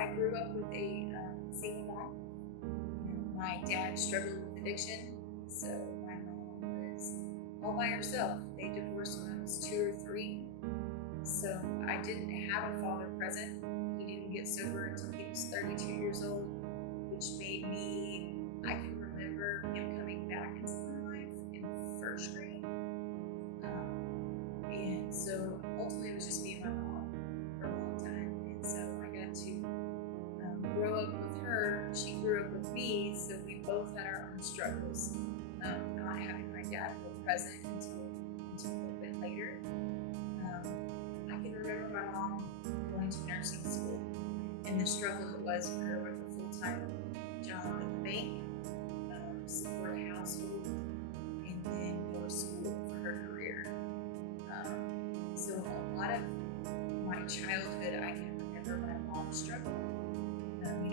I grew up with a single mom. My dad struggled with addiction, so my mom was all by herself. They divorced when I was 2 or 3, so I didn't have a father present. He didn't get sober until he was 32 years old, which made me, I can remember him coming back into my life in 1st grade. And so ultimately it was just me and my mom for a long time. And so I got to grow up with her. She grew up with me, so we both had our own struggles, not having my dad real present until a little bit later. I can remember my mom going to nursing school and the struggle it was for her with a full-time job at the bank, support a household, and then go to school for her career. So a lot of my childhood, I can remember my mom struggled.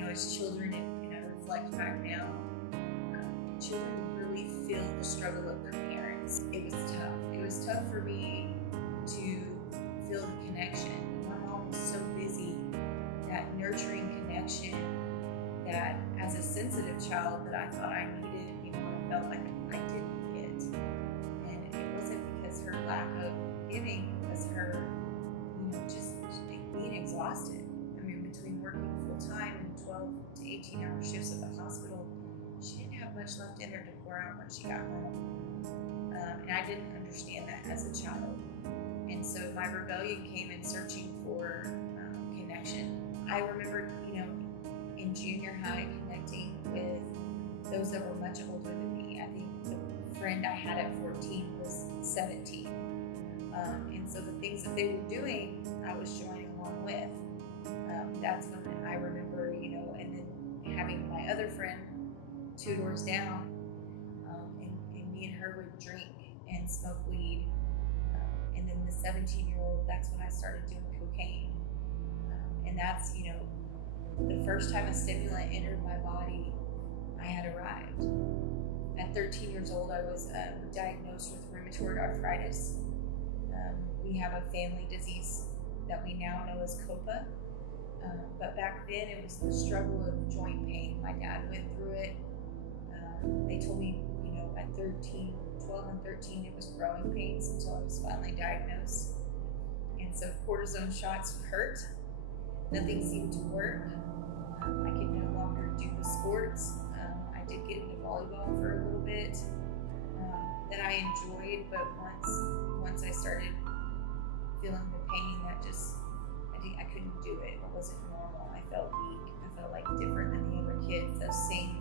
As children, and I reflect back now, children really feel the struggle of their parents. It was tough. It was tough for me to feel the connection. My mom was so busy, that nurturing connection that as a sensitive child that I thought I needed, I felt like I didn't get. And it wasn't because her lack of giving, it was her, just being exhausted. Between working full-time and 12 to 18-hour shifts at the hospital, she didn't have much left in her to pour out when she got home. And I didn't understand that as a child. And so my rebellion came in searching for connection. I remember, in junior high connecting with those that were much older than me. I think the friend I had at 14 was 17. And so the things that they were doing, I was joining along with. That's when I remember, and then having my other friend 2 doors down, and me and her would drink and smoke weed. And then the 17-year-old, that's when I started doing cocaine. And that's, the first time a stimulant entered my body, I had arrived. At 13 years old, I was diagnosed with rheumatoid arthritis. We have a family disease that we now know as COPA. But back then it was the struggle of joint pain. My dad went through it. They told me, at 12 and 13, it was growing pains until I was finally diagnosed. And so cortisone shots hurt. Nothing seemed to work. I could no longer do the sports. I did get into volleyball for a little bit that I enjoyed, but once I started feeling the pain, I couldn't do it. It wasn't normal. I felt weak. I felt like different than the other kids. Those same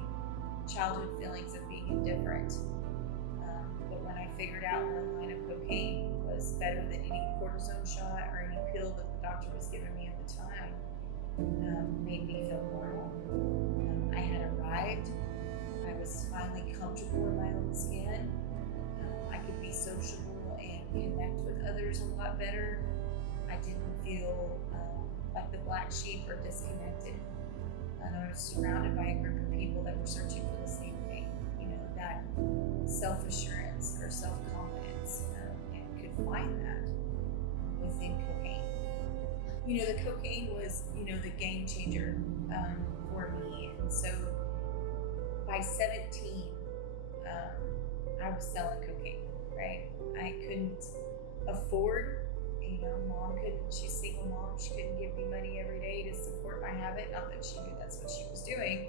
childhood feelings of being indifferent. But when I figured out one line of cocaine was better than any cortisone shot or any pill that the doctor was giving me at the time, made me feel normal. I had arrived. I was finally comfortable in my own skin. I could be sociable and connect with others a lot better. I didn't feel like the black sheep or disconnected. And I was surrounded by a group of people that were searching for the same thing, that self-assurance or self-confidence, and could find that within cocaine. The cocaine was, the game changer for me. And so by 17, I was selling cocaine, right? I couldn't afford. Mom couldn't, she's a single mom, she couldn't give me money every day to support my habit, not that she knew that's what she was doing.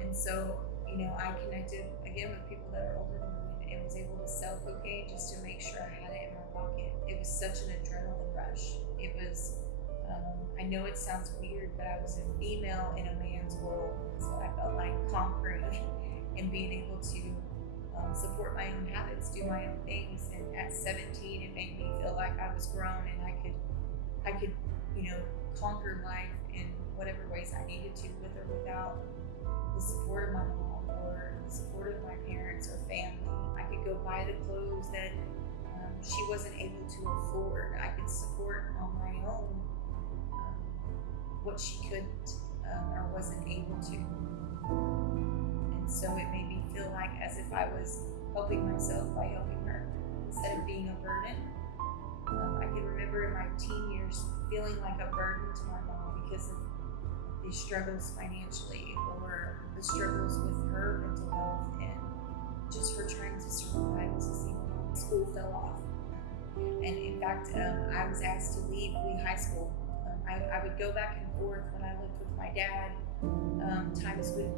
And so, I connected again with people that are older than me and was able to sell cocaine just to make sure I had it in my pocket. It was such an adrenaline rush. It was, I know it sounds weird, but I was a female in a man's world. So I felt like conquering and being able to support my own habits, do my own things. And at 17, it made me feel like I was grown and I could, conquer life in whatever ways I needed to, with or without the support of my mom or the support of my parents or family. I could go buy the clothes that she wasn't able to afford. I could support on my own what she couldn't or wasn't able to. So it made me feel like as if I was helping myself by helping her instead of being a burden. I can remember in my teen years feeling like a burden to my mom because of the struggles financially, or the struggles with her mental health, and just her trying to survive as a single mom. School fell off. And in fact, I was asked to leave Lee High School. I would go back and forth when I lived with my dad. Times would,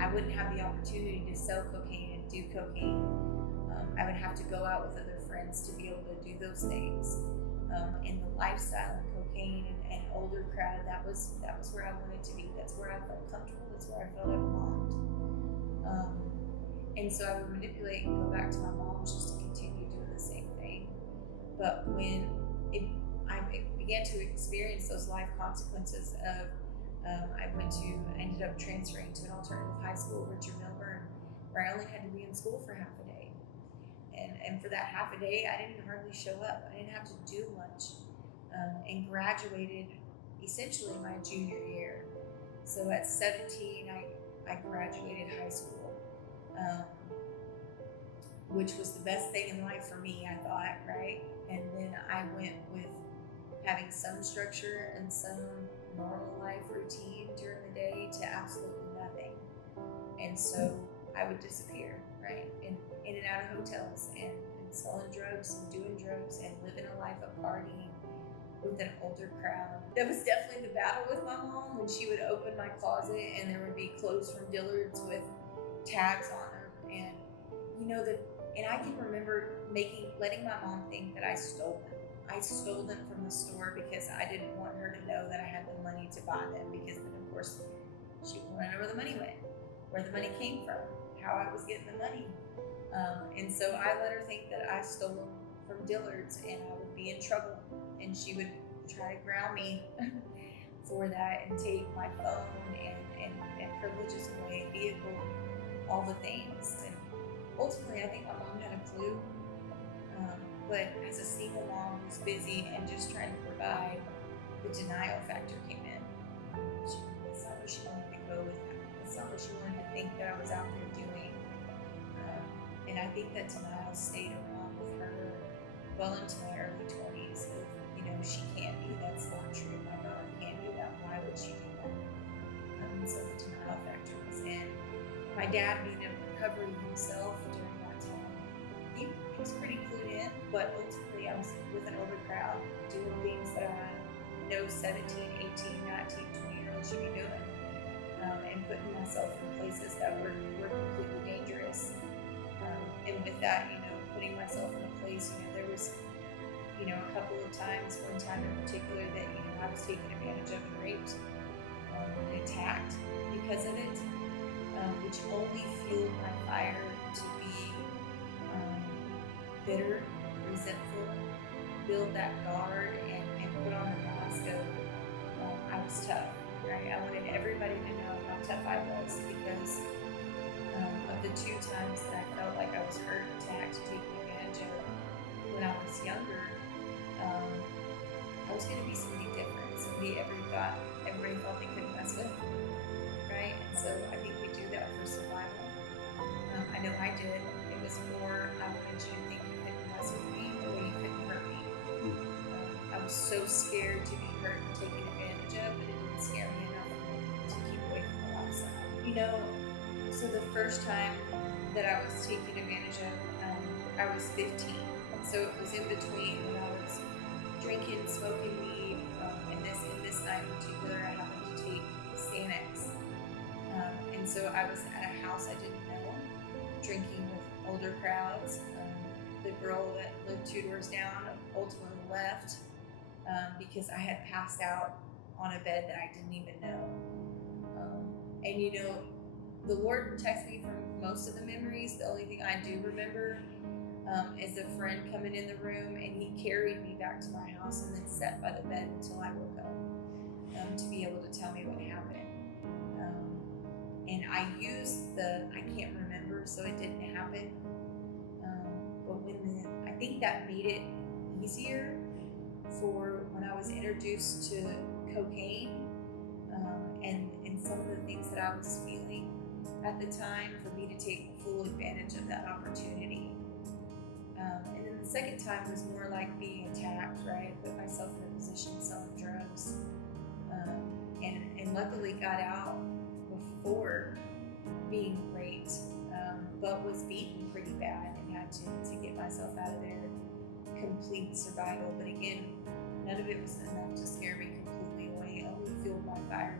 I wouldn't have the opportunity to sell cocaine and do cocaine. I would have to go out with other friends to be able to do those things. And the lifestyle and cocaine and older crowd, that was where I wanted to be. That's where I felt comfortable. That's where I felt I belonged. And so I would manipulate and go back to my mom's just to continue doing the same thing. But when I began to experience those life consequences of, I ended up transferring to an alternative high school, Richard Milburn, where I only had to be in school for half a day. And for that half a day, I didn't hardly show up. I didn't have to do much, and graduated essentially my junior year. So at 17, I graduated high school, which was the best thing in life for me, I thought, right? And then I went with having some structure and some normal life routine during the day to absolutely nothing. And so I would disappear, right? In and out of hotels and selling drugs and doing drugs and living a life of partying with an older crowd. That was definitely the battle with my mom, when she would open my closet and there would be clothes from Dillard's with tags on them. And and I can remember letting my mom think that I stole them. I stole them from the store because I didn't want her to know that I had the money to buy them, because then of course she would want to know where the money went, where the money came from, how I was getting the money. And so I let her think that I stole them from Dillard's, and I would be in trouble, and she would try to ground me for that and take my phone and privileges away, vehicle, all the things. And ultimately, I think my mom had a clue, but as a single mom who's busy and just trying to provide, the denial factor came in. That's not what she wanted to go with that. That's not what she wanted to think that I was out there doing. And I think that denial stayed around with her well into my early 20s. She can't be, that's not true. My daughter can't do that. Why would she do that? So the denial factor was in. My dad being in recovery himself during that time, he was pretty clued in, but ultimately I was with an older crowd doing things that I know 17, 18, 19, 20-year-olds should be doing, and putting myself in places that were completely dangerous. And with that, putting myself in a place, there was, a couple of times, one time in particular, that, I was taken advantage of and raped and attacked because of it, which only fueled my fire to be bitter, resentful, build that guard, and put on the mask of I was tough, right? I wanted everybody to know how tough I was, because of the two times that I felt like I was hurt, attacked, taken advantage of when I was younger. I was going to be somebody different, somebody everybody thought they couldn't mess with, right? And so I think we do that for survival. I know I did. It was more, I wanted you to think you couldn't mess with me, the way you couldn't hurt me. I was so scared to be hurt and taken advantage of, but it didn't scare me enough to keep away from the lifestyle. So the first time that I was taken advantage of, I was 15. So it was in between when I was drinking, smoking weed, and this night in particular, I happened to take Xanax. And so I was at a house I didn't know, drinking with older crowds. The girl that lived 2 doors down ultimately left because I had passed out on a bed that I didn't even know. And the Lord protects me from most of the memories. The only thing I do remember is a friend coming in the room, and he carried me back to my house and then sat by the bed until I woke up to be able to tell me what happened. And I used I can't remember, so it didn't happen. But I think that made it easier for when I was introduced to cocaine and some of the things that I was feeling at the time, for me to take full advantage of that opportunity. And then the second time was more like being attacked, right? I put myself in a position selling drugs. luckily got out before being raped, but was beaten pretty bad and had to get myself out of there. Complete survival, but again, none of it was enough to scare me completely away. Only fueled my fire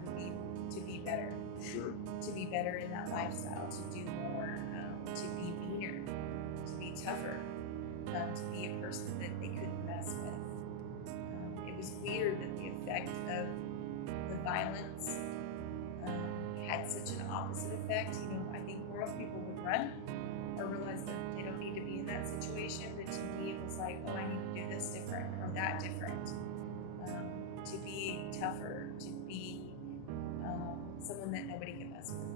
to be better. Sure. To be better in that lifestyle, to do more, to be meaner, to be tougher, to be a person that they couldn't mess with. It was weird that the effect of the violence had such an opposite effect. I think more people would run or realize that they don't need to be in that situation. But to me, it was like, oh, I need to do this different or that different. To be tougher, to be someone that nobody can mess with.